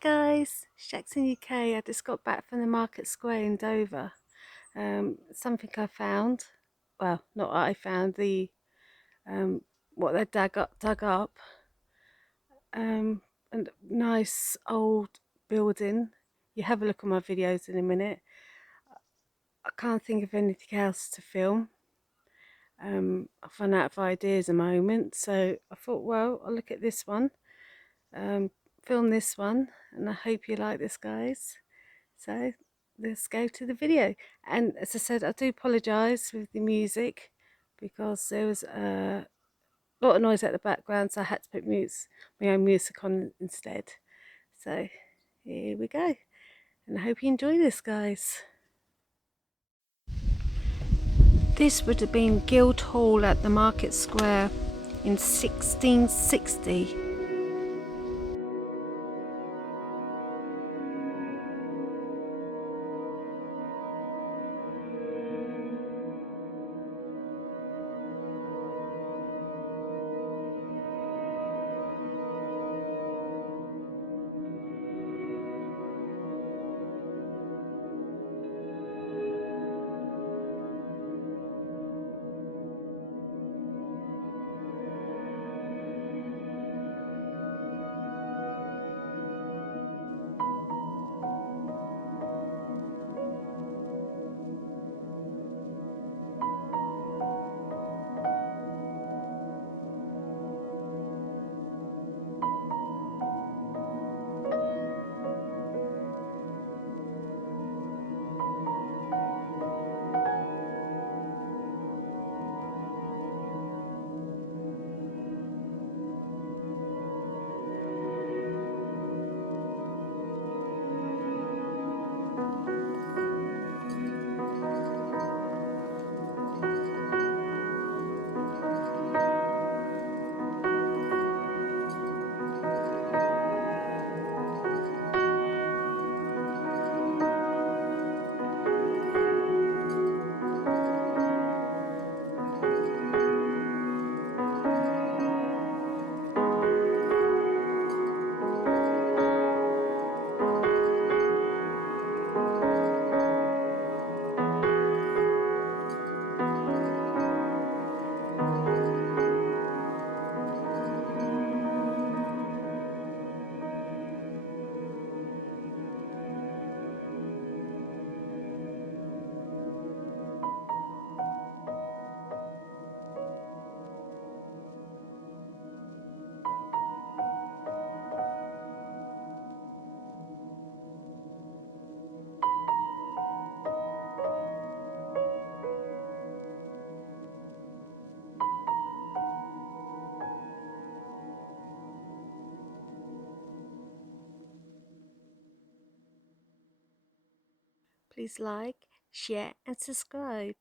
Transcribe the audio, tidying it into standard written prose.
Guys, it's Jackson UK. I just got back from the market square in Dover. Something I found, well, not I found, the what they dug up, and nice old building. You have a look at my videos in a minute. I can't think of anything else to film. I've run out of ideas a moment, so I thought, well, I'll look at this one, film this one, and I hope you like this, guys. So let's go to the video. And as I said, I do apologise with the music because there was a lot of noise at the background, so I had to put my own music on instead. So here we go, and I hope you enjoy this, guys. This would have been Guildhall at the Market Square in 1660. Please like, share and subscribe.